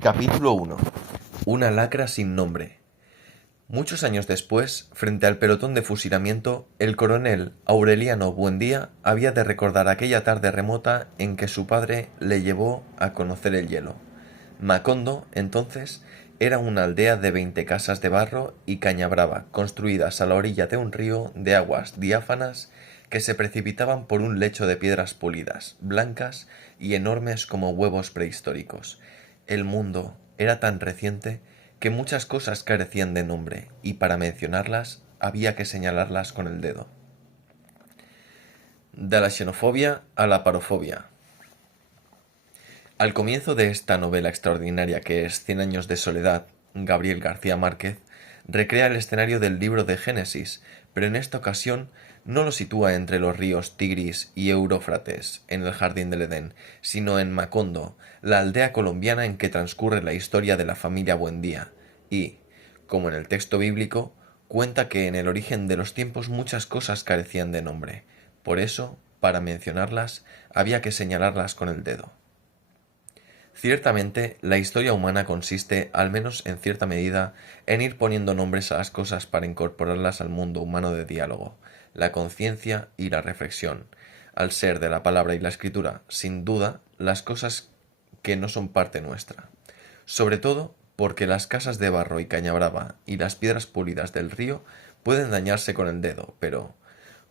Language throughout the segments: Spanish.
Capítulo 1. Una lacra sin nombre. Muchos años después, frente al pelotón de fusilamiento, el coronel Aureliano Buendía había de recordar aquella tarde remota en que su padre le llevó a conocer el hielo. Macondo, entonces, era una aldea de 20 casas de barro y caña brava, construidas a la orilla de un río de aguas diáfanas que se precipitaban por un lecho de piedras pulidas, blancas y enormes como huevos prehistóricos. El mundo era tan reciente que muchas cosas carecían de nombre, y para mencionarlas había que señalarlas con el dedo. De la xenofobia a la parofobia. Al comienzo de esta novela extraordinaria que es Cien años de soledad, Gabriel García Márquez recrea el escenario del libro de Génesis, pero en esta ocasión no lo sitúa entre los ríos Tigris y Éufrates, en el jardín del Edén, sino en Macondo, la aldea colombiana en que transcurre la historia de la familia Buendía, y, como en el texto bíblico, cuenta que en el origen de los tiempos muchas cosas carecían de nombre. Por eso, para mencionarlas, había que señalarlas con el dedo. Ciertamente, la historia humana consiste, al menos en cierta medida, en ir poniendo nombres a las cosas para incorporarlas al mundo humano de diálogo, la conciencia y la reflexión, al ser de la palabra y la escritura, sin duda, las cosas que no son parte nuestra. Sobre todo porque las casas de barro y caña brava y las piedras pulidas del río pueden dañarse con el dedo, pero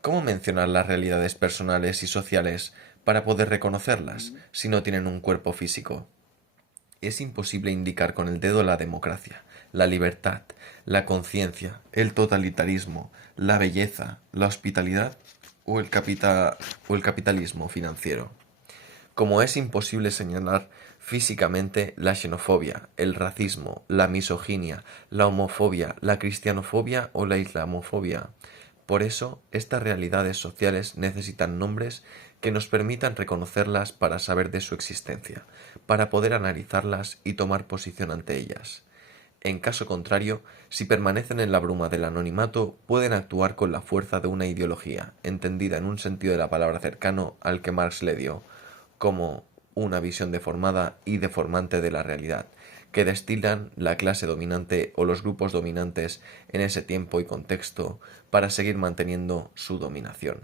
¿cómo mencionar las realidades personales y sociales para poder reconocerlas si no tienen un cuerpo físico? Es imposible indicar con el dedo la democracia, la libertad, la conciencia, el totalitarismo, la belleza, la hospitalidad o el capitalismo financiero. Como es imposible señalar físicamente la xenofobia, el racismo, la misoginia, la homofobia, la cristianofobia o la islamofobia. Por eso, estas realidades sociales necesitan nombres que nos permitan reconocerlas para saber de su existencia, para poder analizarlas y tomar posición ante ellas. En caso contrario, si permanecen en la bruma del anonimato, pueden actuar con la fuerza de una ideología, entendida en un sentido de la palabra cercano al que Marx le dio, como una visión deformada y deformante de la realidad, que destilan la clase dominante o los grupos dominantes en ese tiempo y contexto para seguir manteniendo su dominación.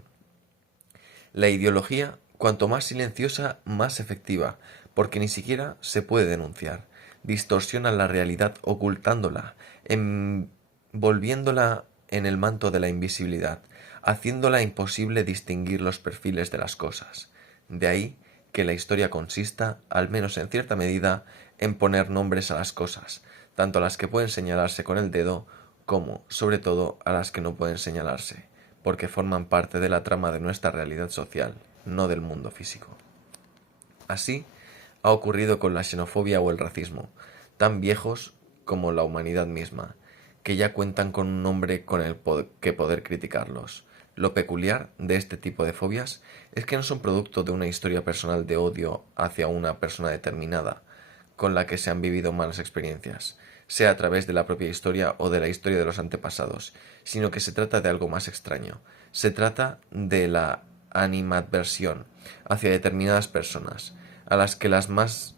La ideología, cuanto más silenciosa, más efectiva, porque ni siquiera se puede denunciar. Distorsiona la realidad ocultándola, envolviéndola en el manto de la invisibilidad, haciéndola imposible distinguir los perfiles de las cosas. De ahí que la historia consista, al menos en cierta medida, en poner nombres a las cosas, tanto a las que pueden señalarse con el dedo como, sobre todo, a las que no pueden señalarse, porque forman parte de la trama de nuestra realidad social, no del mundo físico. Así ha ocurrido con la xenofobia o el racismo, tan viejos como la humanidad misma, que ya cuentan con un nombre con el que poder criticarlos. Lo peculiar de este tipo de fobias es que no son producto de una historia personal de odio hacia una persona determinada, con la que se han vivido malas experiencias, sea a través de la propia historia o de la historia de los antepasados, sino que se trata de algo más extraño. Se trata de la animadversión hacia determinadas personas, a las que las más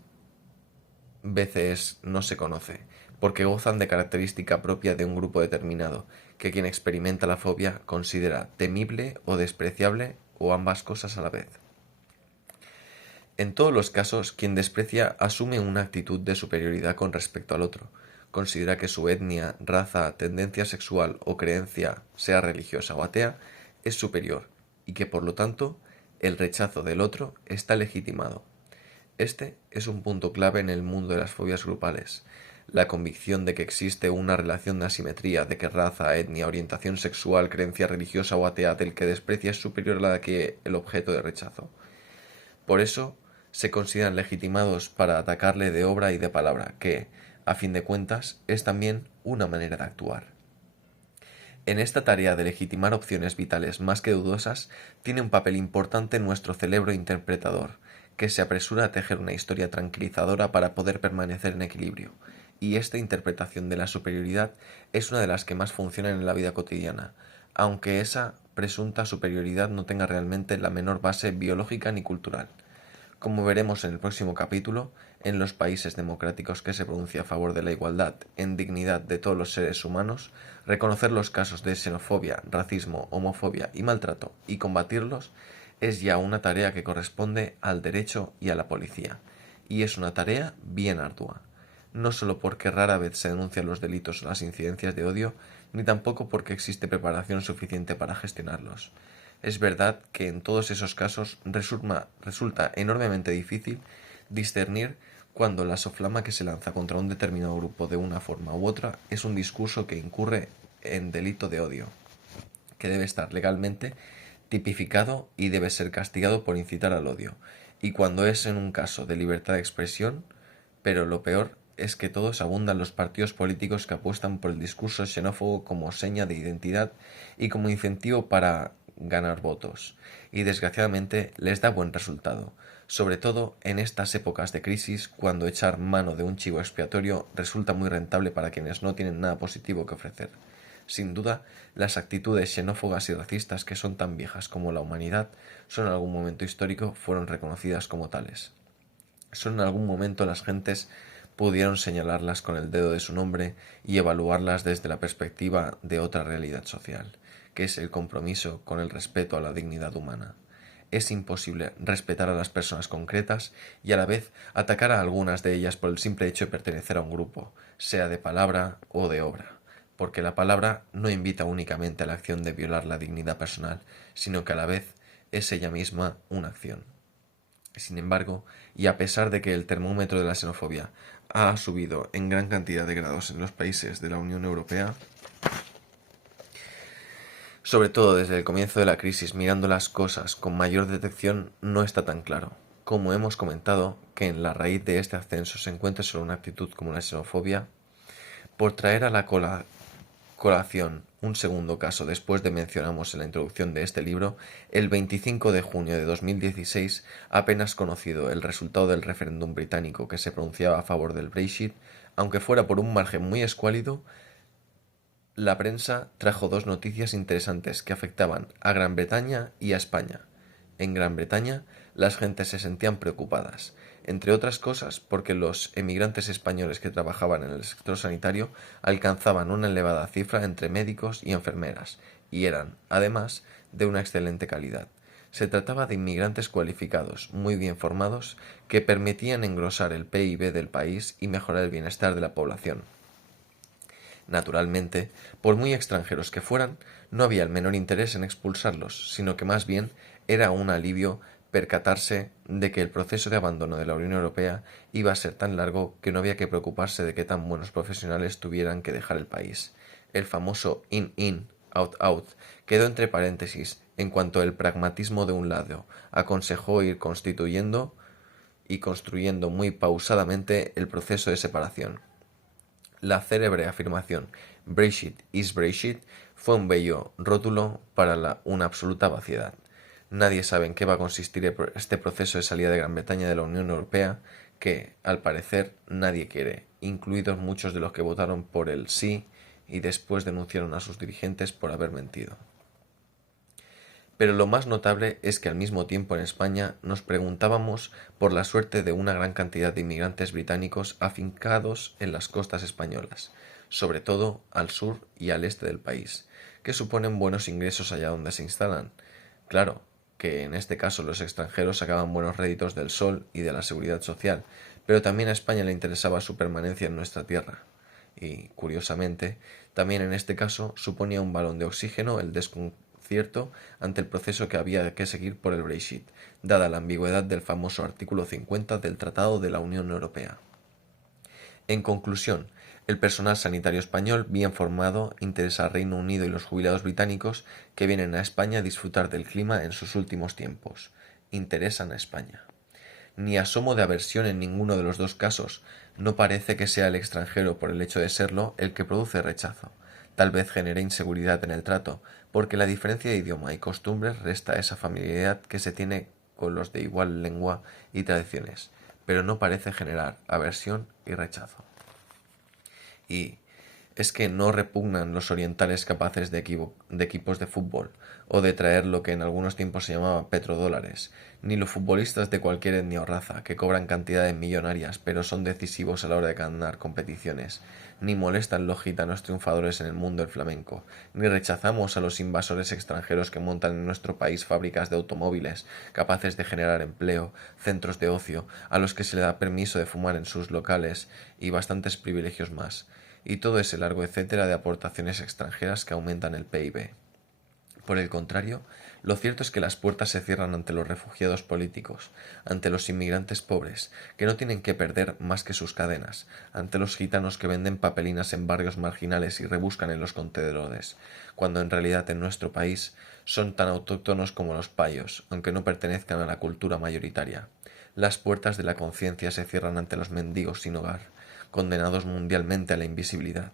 veces no se conoce, porque gozan de característica propia de un grupo determinado, que quien experimenta la fobia considera temible o despreciable o ambas cosas a la vez. En todos los casos, quien desprecia asume una actitud de superioridad con respecto al otro, considera que su etnia, raza, tendencia sexual o creencia, sea religiosa o atea, es superior y que por lo tanto el rechazo del otro está legitimado. Este es un punto clave en el mundo de las fobias grupales. La convicción de que existe una relación de asimetría, de que raza, etnia, orientación sexual, creencia religiosa o atea del que desprecia es superior a la que el objeto de rechazo. Por eso, se consideran legitimados para atacarle de obra y de palabra, que, a fin de cuentas, es también una manera de actuar. En esta tarea de legitimar opciones vitales más que dudosas, tiene un papel importante nuestro cerebro interpretador, que se apresura a tejer una historia tranquilizadora para poder permanecer en equilibrio, y esta interpretación de la superioridad es una de las que más funcionan en la vida cotidiana, aunque esa presunta superioridad no tenga realmente la menor base biológica ni cultural. Como veremos en el próximo capítulo, en los países democráticos que se pronuncia a favor de la igualdad en dignidad de todos los seres humanos, reconocer los casos de xenofobia, racismo, homofobia y maltrato y combatirlos es ya una tarea que corresponde al derecho y a la policía, y es una tarea bien ardua, no solo porque rara vez se denuncian los delitos o las incidencias de odio, ni tampoco porque existe preparación suficiente para gestionarlos. Es verdad que en todos esos casos resulta enormemente difícil discernir cuando la soflama que se lanza contra un determinado grupo de una forma u otra es un discurso que incurre en delito de odio, que debe estar legalmente tipificado y debe ser castigado por incitar al odio, y cuando es en un caso de libertad de expresión, pero lo peor es que todos abundan los partidos políticos que apuestan por el discurso xenófobo como seña de identidad y como incentivo para ganar votos, y desgraciadamente les da buen resultado, sobre todo en estas épocas de crisis cuando echar mano de un chivo expiatorio resulta muy rentable para quienes no tienen nada positivo que ofrecer. Sin duda, las actitudes xenófobas y racistas que son tan viejas como la humanidad son en algún momento histórico fueron reconocidas como tales. Solo en algún momento las gentes pudieron señalarlas con el dedo de su nombre y evaluarlas desde la perspectiva de otra realidad social, que es el compromiso con el respeto a la dignidad humana. Es imposible respetar a las personas concretas y a la vez atacar a algunas de ellas por el simple hecho de pertenecer a un grupo, sea de palabra o de obra, porque la palabra no invita únicamente a la acción de violar la dignidad personal, sino que a la vez es ella misma una acción. Sin embargo, y a pesar de que el termómetro de la xenofobia ha subido en gran cantidad de grados en los países de la Unión Europea, sobre todo desde el comienzo de la crisis, mirando las cosas con mayor detección, no está tan claro. Como hemos comentado, que en la raíz de este ascenso se encuentra solo una actitud como la xenofobia, por traer a la colación un segundo caso después de mencionamos en la introducción de este libro, el 25 de junio de 2016, apenas conocido el resultado del referéndum británico que se pronunciaba a favor del Brexit, aunque fuera por un margen muy escuálido, la prensa trajo dos noticias interesantes que afectaban a Gran Bretaña y a España. En Gran Bretaña, las gentes se sentían preocupadas, entre otras cosas porque los emigrantes españoles que trabajaban en el sector sanitario alcanzaban una elevada cifra entre médicos y enfermeras, y eran, además, de una excelente calidad. Se trataba de inmigrantes cualificados, muy bien formados, que permitían engrosar el PIB del país y mejorar el bienestar de la población. Naturalmente, por muy extranjeros que fueran, no había el menor interés en expulsarlos, sino que más bien era un alivio percatarse de que el proceso de abandono de la Unión Europea iba a ser tan largo que no había que preocuparse de que tan buenos profesionales tuvieran que dejar el país. El famoso in-in, out-out quedó entre paréntesis en cuanto el pragmatismo de un lado aconsejó ir constituyendo y construyendo muy pausadamente el proceso de separación. La célebre afirmación "Brexit is Brexit" fue un bello rótulo para una absoluta vaciedad. Nadie sabe en qué va a consistir este proceso de salida de Gran Bretaña de la Unión Europea que, al parecer, nadie quiere, incluidos muchos de los que votaron por el sí y después denunciaron a sus dirigentes por haber mentido. Pero lo más notable es que al mismo tiempo en España nos preguntábamos por la suerte de una gran cantidad de inmigrantes británicos afincados en las costas españolas, sobre todo al sur y al este del país, que suponen buenos ingresos allá donde se instalan. Claro, que en este caso los extranjeros sacaban buenos réditos del sol y de la seguridad social, pero también a España le interesaba su permanencia en nuestra tierra. Y, curiosamente, también en este caso suponía un balón de oxígeno el desconcierto ante el proceso que había que seguir por el Brexit, dada la ambigüedad del famoso artículo 50 del Tratado de la Unión Europea. En conclusión, el personal sanitario español bien formado interesa al Reino Unido y los jubilados británicos que vienen a España a disfrutar del clima en sus últimos tiempos. Interesan a España. Ni asomo de aversión en ninguno de los dos casos. No parece que sea el extranjero por el hecho de serlo el que produce rechazo. Tal vez genere inseguridad en el trato, porque la diferencia de idioma y costumbres resta esa familiaridad que se tiene con los de igual lengua y tradiciones, pero no parece generar aversión y rechazo. Y, es que no repugnan los orientales capaces de equipos de fútbol, o de traer lo que en algunos tiempos se llamaba petrodólares, ni los futbolistas de cualquier etnia o raza, que cobran cantidades millonarias pero son decisivos a la hora de ganar competiciones, ni molestan los gitanos triunfadores en el mundo del flamenco, ni rechazamos a los invasores extranjeros que montan en nuestro país fábricas de automóviles capaces de generar empleo, centros de ocio, a los que se le da permiso de fumar en sus locales y bastantes privilegios más, y todo ese largo etcétera de aportaciones extranjeras que aumentan el PIB. Por el contrario, lo cierto es que las puertas se cierran ante los refugiados políticos, ante los inmigrantes pobres, que no tienen que perder más que sus cadenas, ante los gitanos que venden papelinas en barrios marginales y rebuscan en los contenedores, cuando en realidad en nuestro país son tan autóctonos como los payos, aunque no pertenezcan a la cultura mayoritaria. Las puertas de la conciencia se cierran ante los mendigos sin hogar, condenados mundialmente a la invisibilidad.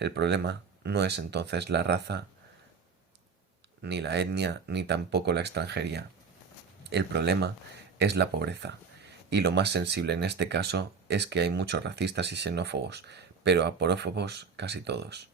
El problema no es entonces la raza, ni la etnia, ni tampoco la extranjería. El problema es la pobreza. Y lo más sensible en este caso es que hay muchos racistas y xenófobos, pero aporófobos casi todos.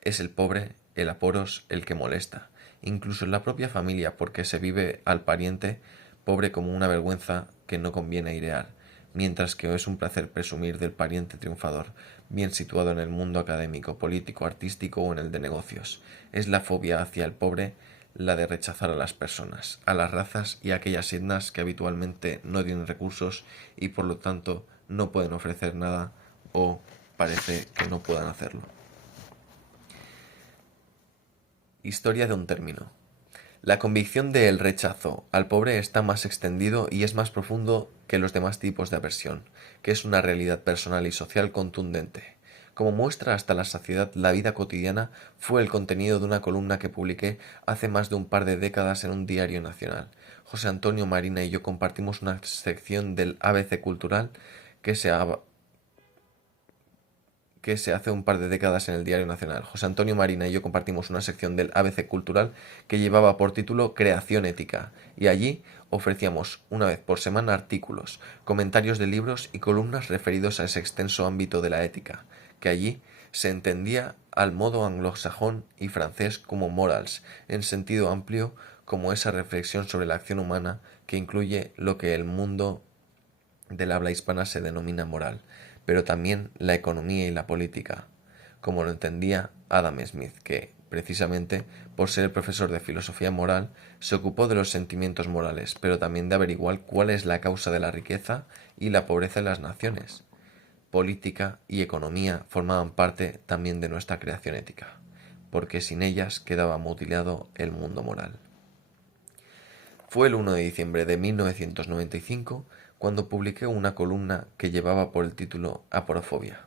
Es el pobre, el aporos, el que molesta, incluso en la propia familia, porque se vive al pariente pobre como una vergüenza que no conviene airear, mientras que es un placer presumir del pariente triunfador, bien situado en el mundo académico, político, artístico o en el de negocios. Es la fobia hacia el pobre la de rechazar a las personas, a las razas y a aquellas etnias que habitualmente no tienen recursos y por lo tanto no pueden ofrecer nada o parece que no puedan hacerlo. Historia de un término. La convicción de el rechazo al pobre está más extendido y es más profundo que los demás tipos de aversión, que es una realidad personal y social contundente. Como muestra hasta la saciedad la vida cotidiana, fue el contenido de una columna que publiqué hace más de un par de décadas en un diario nacional. José Antonio Marina y yo compartimos una sección del ABC Cultural que se hace un par de décadas en el Diario Nacional. José Antonio Marina y yo compartimos una sección del ABC Cultural que llevaba por título Creación Ética, y allí ofrecíamos una vez por semana artículos, comentarios de libros y columnas referidos a ese extenso ámbito de la ética, que allí se entendía al modo anglosajón y francés como morals, en sentido amplio como esa reflexión sobre la acción humana que incluye lo que el mundo del habla hispana se denomina moral, pero también la economía y la política, como lo entendía Adam Smith, que, precisamente por ser el profesor de filosofía moral, se ocupó de los sentimientos morales, pero también de averiguar cuál es la causa de la riqueza y la pobreza en las naciones. Política y economía formaban parte también de nuestra creación ética, porque sin ellas quedaba mutilado el mundo moral. Fue el 1 de diciembre de 1995 cuando publiqué una columna que llevaba por el título Aporofobia.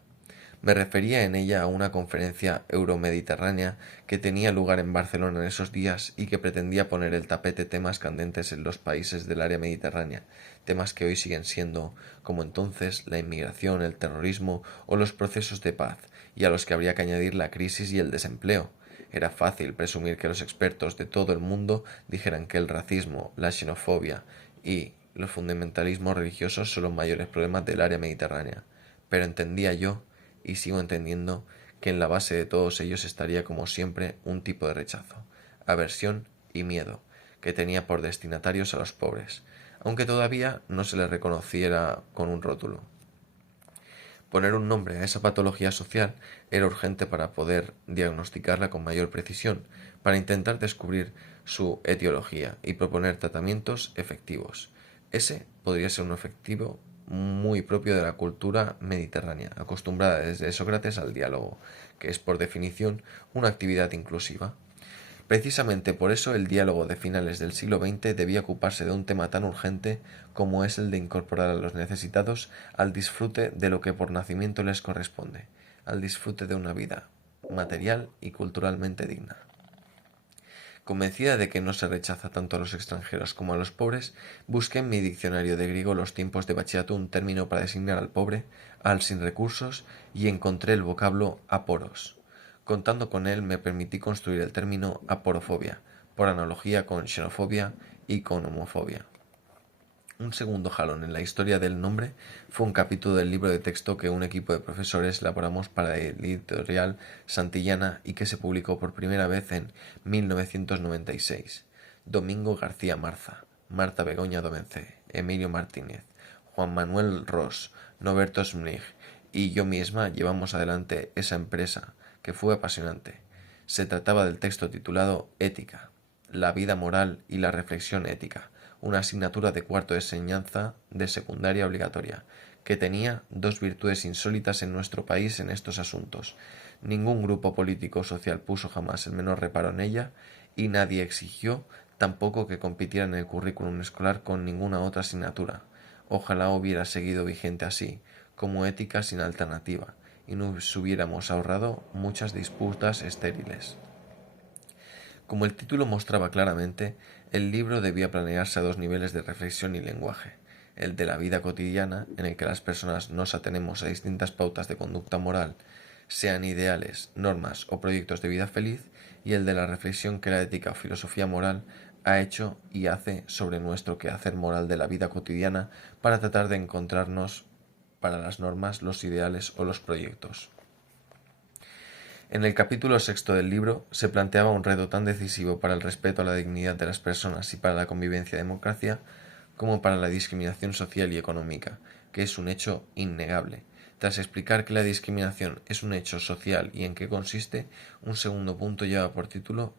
Me refería en ella a una conferencia euromediterránea que tenía lugar en Barcelona en esos días y que pretendía poner el tapete temas candentes en los países del área mediterránea, temas que hoy siguen siendo, como entonces, la inmigración, el terrorismo o los procesos de paz, y a los que habría que añadir la crisis y el desempleo. Era fácil presumir que los expertos de todo el mundo dijeran que el racismo, la xenofobia y los fundamentalismos religiosos son los mayores problemas del área mediterránea. Pero entendía yo, y sigo entendiendo, que en la base de todos ellos estaría como siempre un tipo de rechazo, aversión y miedo, que tenía por destinatarios a los pobres, aunque todavía no se les reconociera con un rótulo. Poner un nombre a esa patología social era urgente para poder diagnosticarla con mayor precisión, para intentar descubrir su etiología y proponer tratamientos efectivos. Ese podría ser un efectivo muy propio de la cultura mediterránea, acostumbrada desde Sócrates al diálogo, que es por definición una actividad inclusiva. Precisamente por eso el diálogo de finales del siglo XX debía ocuparse de un tema tan urgente como es el de incorporar a los necesitados al disfrute de lo que por nacimiento les corresponde, al disfrute de una vida material y culturalmente digna. Convencida de que no se rechaza tanto a los extranjeros como a los pobres, busqué en mi diccionario de griego los tiempos de bachillerato un término para designar al pobre, al sin recursos, y encontré el vocablo aporos. Contando con él me permití construir el término aporofobia, por analogía con xenofobia y con homofobia. Un segundo jalón en la historia del nombre fue un capítulo del libro de texto que un equipo de profesores elaboramos para la editorial Santillana y que se publicó por primera vez en 1996. Domingo García Marza, Marta Begoña Domencé, Emilio Martínez, Juan Manuel Ros, Noberto Smlig y yo misma llevamos adelante esa empresa, que fue apasionante. Se trataba del texto titulado Ética, la vida moral y la reflexión ética, una asignatura de cuarto de enseñanza de secundaria obligatoria, que tenía dos virtudes insólitas en nuestro país en estos asuntos. Ningún grupo político o social puso jamás el menor reparo en ella, y nadie exigió tampoco que compitiera en el currículum escolar con ninguna otra asignatura. Ojalá hubiera seguido vigente así, como ética sin alternativa, y nos hubiéramos ahorrado muchas disputas estériles. Como el título mostraba claramente, el libro debía planearse a dos niveles de reflexión y lenguaje: el de la vida cotidiana, en el que las personas nos atenemos a distintas pautas de conducta moral, sean ideales, normas o proyectos de vida feliz, y el de la reflexión que la ética o filosofía moral ha hecho y hace sobre nuestro quehacer moral de la vida cotidiana para tratar de encontrarnos para las normas, los ideales o los proyectos. En el capítulo sexto del libro se planteaba un reto tan decisivo para el respeto a la dignidad de las personas y para la convivencia y democracia como para la discriminación social y económica, que es un hecho innegable. Tras explicar que la discriminación es un hecho social y en qué consiste, un segundo punto lleva por título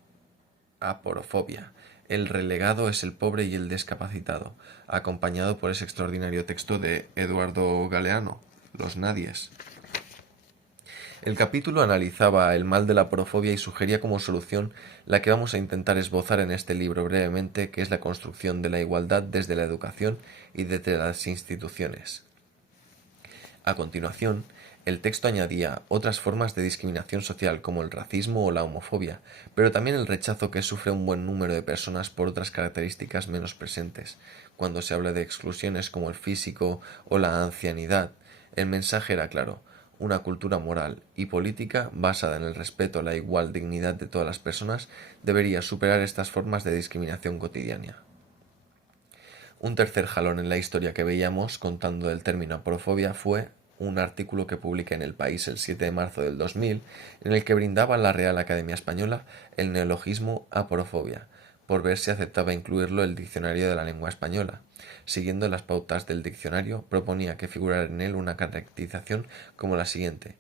Aporofobia. El relegado es el pobre y el discapacitado, acompañado por ese extraordinario texto de Eduardo Galeano, Los Nadies. El capítulo analizaba el mal de la aporofobia y sugería como solución la que vamos a intentar esbozar en este libro brevemente, que es la construcción de la igualdad desde la educación y desde las instituciones. A continuación, el texto añadía otras formas de discriminación social como el racismo o la homofobia, pero también el rechazo que sufre un buen número de personas por otras características menos presentes. Cuando se habla de exclusiones como el físico o la ancianidad, el mensaje era claro: una cultura moral y política basada en el respeto a la igual dignidad de todas las personas debería superar estas formas de discriminación cotidiana. Un tercer jalón en la historia que veíamos contando del término aporofobia fue un artículo que publiqué en El País el 7 de marzo del 2000, en el que brindaba la Real Academia Española el neologismo aporofobia, por ver si aceptaba incluirlo el Diccionario de la Lengua Española. Siguiendo las pautas del diccionario, proponía que figurara en él una caracterización como la siguiente: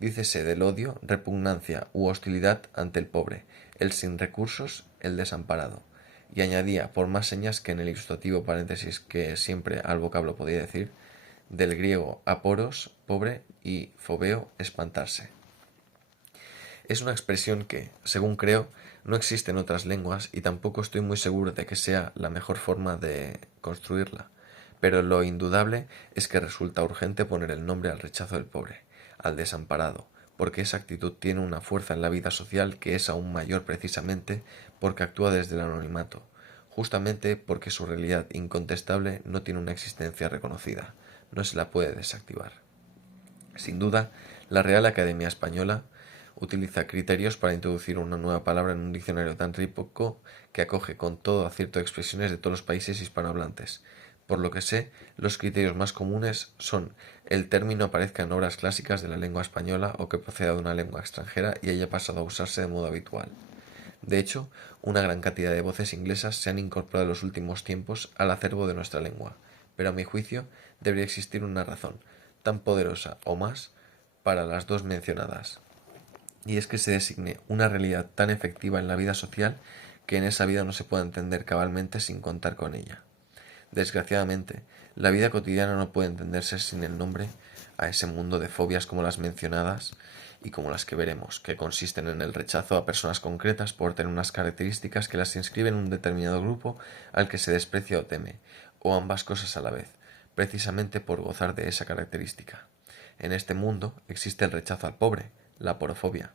dícese del odio, repugnancia u hostilidad ante el pobre, el sin recursos, el desamparado. Y añadía, por más señas que en el ilustrativo paréntesis que siempre al vocablo podía decir, del griego aporos, pobre, y fobeo, espantarse. Es una expresión que, según creo, no existe en otras lenguas y tampoco estoy muy seguro de que sea la mejor forma de construirla, pero lo indudable es que resulta urgente poner el nombre al rechazo del pobre, al desamparado, porque esa actitud tiene una fuerza en la vida social que es aún mayor precisamente porque actúa desde el anonimato, justamente porque su realidad incontestable no tiene una existencia reconocida, no se la puede desactivar. Sin duda, la Real Academia Española utiliza criterios para introducir una nueva palabra en un diccionario tan rico que acoge con todo acierto expresiones de todos los países hispanohablantes. Por lo que sé, los criterios más comunes son: el término aparezca en obras clásicas de la lengua española o que proceda de una lengua extranjera y haya pasado a usarse de modo habitual. De hecho, una gran cantidad de voces inglesas se han incorporado en los últimos tiempos al acervo de nuestra lengua, pero a mi juicio debería existir una razón, tan poderosa o más, para las dos mencionadas, y es que se designe una realidad tan efectiva en la vida social que en esa vida no se puede entender cabalmente sin contar con ella. Desgraciadamente, la vida cotidiana no puede entenderse sin el nombre a ese mundo de fobias como las mencionadas y como las que veremos, que consisten en el rechazo a personas concretas por tener unas características que las inscriben en un determinado grupo al que se desprecia o teme, o ambas cosas a la vez, precisamente por gozar de esa característica. En este mundo existe el rechazo al pobre, la aporofobia.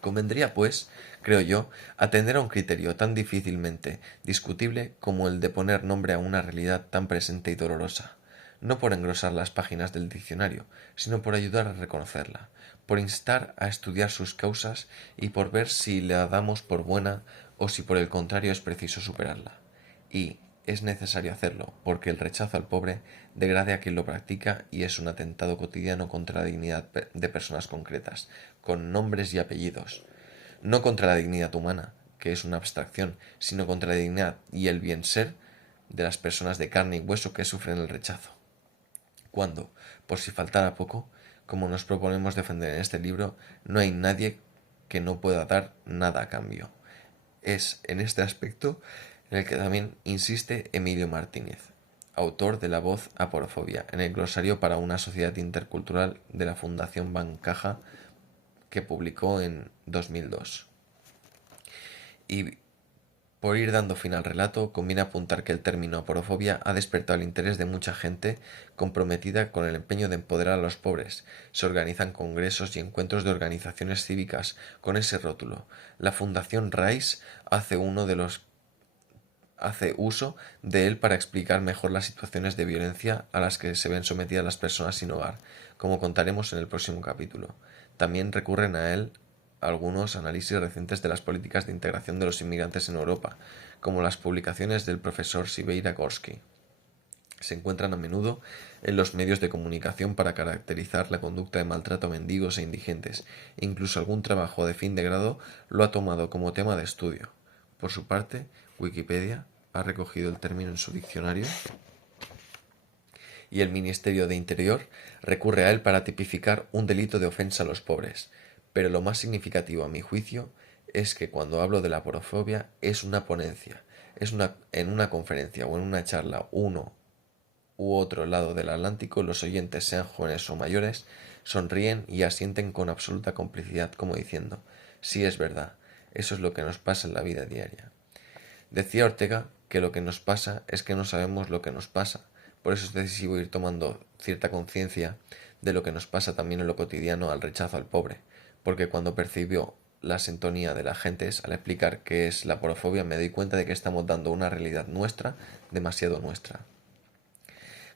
Convendría, pues, creo yo, atender a un criterio tan difícilmente discutible como el de poner nombre a una realidad tan presente y dolorosa, no por engrosar las páginas del diccionario, sino por ayudar a reconocerla, por instar a estudiar sus causas y por ver si la damos por buena o si por el contrario es preciso superarla. Y, Es necesario hacerlo, porque el rechazo al pobre degrade a quien lo practica y es un atentado cotidiano contra la dignidad de personas concretas, con nombres y apellidos. No contra la dignidad humana, que es una abstracción, sino contra la dignidad y el bien ser de las personas de carne y hueso que sufren el rechazo. Cuando, por si faltara poco, como nos proponemos defender en este libro, no hay nadie que no pueda dar nada a cambio. Es en este aspecto en el que también insiste Emilio Martínez, autor de La voz a porofobia, en el glosario para una sociedad intercultural de la Fundación Bancaja, que publicó en 2002. Y por ir dando fin al relato, conviene apuntar que el término aporofobia ha despertado el interés de mucha gente comprometida con el empeño de empoderar a los pobres. Se organizan congresos y encuentros de organizaciones cívicas con ese rótulo. La Fundación RAISE hace uso de él para explicar mejor las situaciones de violencia a las que se ven sometidas las personas sin hogar, como contaremos en el próximo capítulo. También recurren a él algunos análisis recientes de las políticas de integración de los inmigrantes en Europa, como las publicaciones del profesor Siveira Gorski. Se encuentran a menudo en los medios de comunicación para caracterizar la conducta de maltrato a mendigos e indigentes, e incluso algún trabajo de fin de grado lo ha tomado como tema de estudio. Por su parte, Wikipedia ha recogido el término en su diccionario y el Ministerio de Interior recurre a él para tipificar un delito de ofensa a los pobres. Pero lo más significativo, a mi juicio, es que cuando hablo de la aporofobia es una ponencia, en una conferencia o en una charla, uno u otro lado del Atlántico, los oyentes, sean jóvenes o mayores, sonríen y asienten con absoluta complicidad, como diciendo: sí, es verdad, eso es lo que nos pasa en la vida diaria. Decía Ortega que lo que nos pasa es que no sabemos lo que nos pasa. Por eso es decisivo ir tomando cierta conciencia de lo que nos pasa también en lo cotidiano al rechazo al pobre, porque cuando percibió la sintonía de las gentes al explicar qué es la aporofobia me doy cuenta de que estamos dando una realidad nuestra, demasiado nuestra.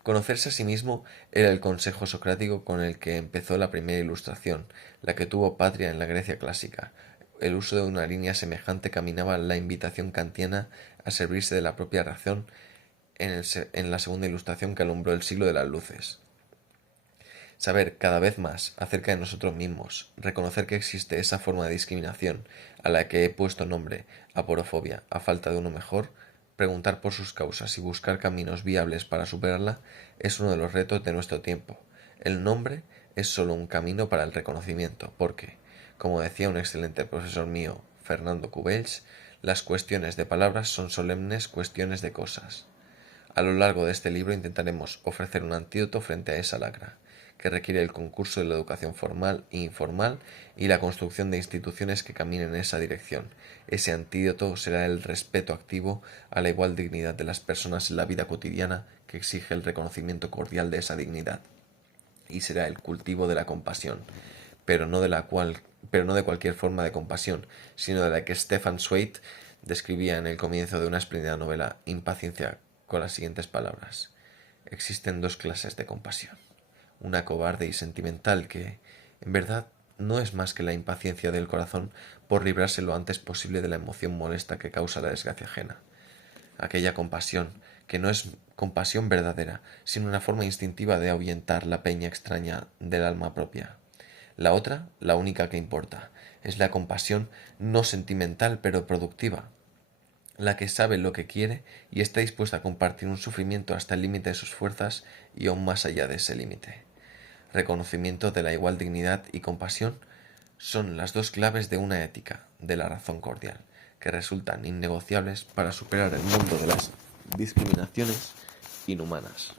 Conocerse a sí mismo era el consejo socrático con el que empezó la primera ilustración, la que tuvo patria en la Grecia clásica. El uso de una línea semejante caminaba la invitación kantiana a servirse de la propia razón en la segunda ilustración que alumbró el siglo de las luces. Saber cada vez más acerca de nosotros mismos, reconocer que existe esa forma de discriminación a la que he puesto nombre, aporofobia, a falta de uno mejor, preguntar por sus causas y buscar caminos viables para superarla, es uno de los retos de nuestro tiempo. El nombre es solo un camino para el reconocimiento, porque, como decía un excelente profesor mío, Fernando Cubells, las cuestiones de palabras son solemnes cuestiones de cosas. A lo largo de este libro intentaremos ofrecer un antídoto frente a esa lacra, que requiere el concurso de la educación formal e informal y la construcción de instituciones que caminen en esa dirección. Ese antídoto será el respeto activo a la igual dignidad de las personas en la vida cotidiana, que exige el reconocimiento cordial de esa dignidad. Y será el cultivo de la compasión, pero no de cualquier forma de compasión, sino de la que Stefan Zweig describía en el comienzo de una espléndida novela, Impaciencia, con las siguientes palabras: existen dos clases de compasión, una cobarde y sentimental que, en verdad, no es más que la impaciencia del corazón por librarse lo antes posible de la emoción molesta que causa la desgracia ajena. Aquella compasión, que no es compasión verdadera, sino una forma instintiva de ahuyentar la peña extraña del alma propia. La otra, la única que importa, es la compasión no sentimental pero productiva, la que sabe lo que quiere y está dispuesta a compartir un sufrimiento hasta el límite de sus fuerzas y aún más allá de ese límite. Reconocimiento de la igual dignidad y compasión son las dos claves de una ética, de la razón cordial, que resultan innegociables para superar el mundo de las discriminaciones inhumanas.